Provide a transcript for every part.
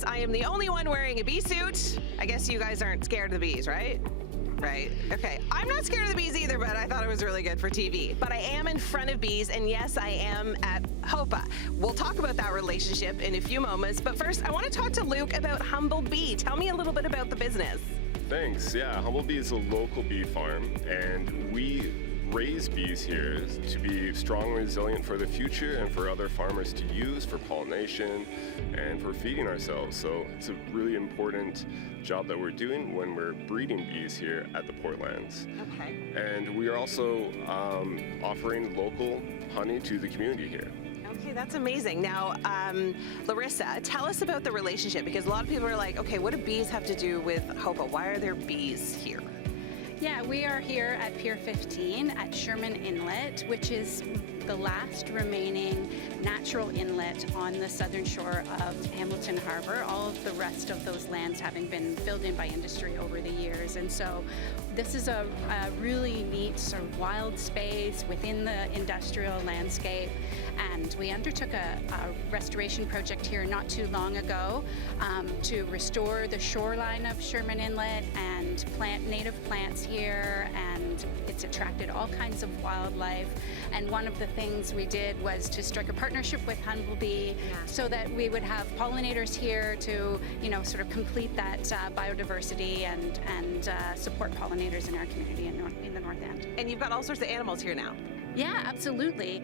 guess I am the only one wearing a bee suit. I guess you guys aren't scared of the bees, right? Right. Okay. I'm not scared of the bees either, but I thought it was really good for TV. But I am in front of bees, and yes, I am at HOPA. We'll talk about that relationship in a few moments, but first, I want to talk to Luke about Humble Bee. Tell me a little bit about the business. Thanks. Yeah, Humble Bee is a local bee farm, and we raise bees here to be strong and resilient for the future and for other farmers to use for pollination and for feeding ourselves. So it's a really important job that we're doing when we're breeding bees here at the Portlands. Okay. And we are also offering local honey to the community here. Okay, that's amazing. Now, Larissa, tell us about the relationship, because a lot of people are like, okay, what do bees have to do with HOPA? Why are there bees here? Yeah, we are here at Pier 15 at Sherman Inlet, which is the last remaining natural inlet on the southern shore of Hamilton Harbor, all of the rest of those lands having been filled in by industry over the years. And so this is a really neat sort of wild space within the industrial landscape. And we undertook a restoration project here not too long ago to restore the shoreline of Sherman Inlet and plant native plants here, and it's attracted all kinds of wildlife. And one of the things we did was to strike a partnership with Humble Bee so that we would have pollinators here to, sort of complete that biodiversity and support pollinators in our community in the North End. And you've got all sorts of animals here now. Yeah, absolutely.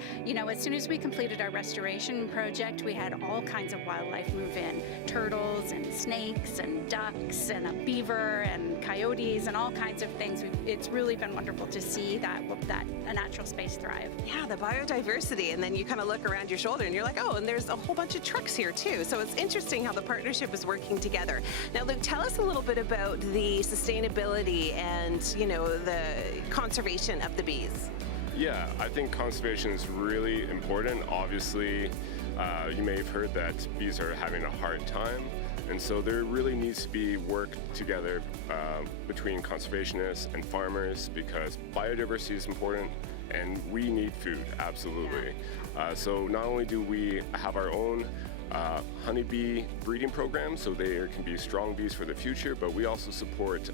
As soon as we completed our restoration project, we had all kinds of wildlife move in. Turtles and snakes and ducks and a beaver and coyotes and all kinds of things. It's really been wonderful to see that a natural space thrive. Yeah, the biodiversity, and then you kind of look around your shoulder and you're like, oh, and there's a whole bunch of trucks here too. So it's interesting how the partnership is working together. Now, Luke, tell us a little bit about the sustainability and, the conservation of the bees. Yeah, I think conservation is really important. Obviously, you may have heard that bees are having a hard time, and so there really needs to be work together between conservationists and farmers, because biodiversity is important and we need food, absolutely. So not only do we have our own honeybee breeding program, so there can be strong bees for the future, but we also support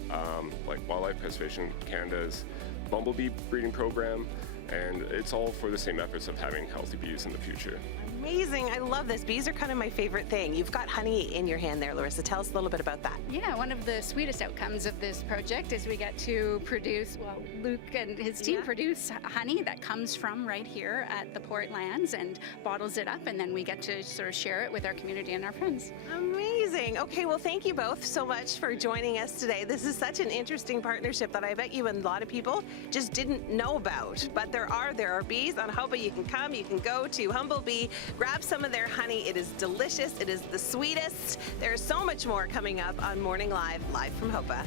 like Wildlife Preservation Canada's bumblebee breeding program, and it's all for the same efforts of having healthy bees in the future. Amazing. I love this. Bees are kind of my favorite thing. You've got honey in your hand there, Larissa. Tell us a little bit about that. Yeah, one of the sweetest outcomes of this project is we get to produce, Luke and his team produce honey that comes from right here at the Portlands and bottles it up, and then we get to sort of share it with our community and our friends. Amazing. Okay, well, thank you both so much for joining us today. This is such an interesting partnership that I bet you and a lot of people just didn't know about. But there are bees on HOPA. You can come, you can go to Humble Bee, grab some of their honey. It is delicious. It is the sweetest. There's so much more coming up on Morning Live from HOPA.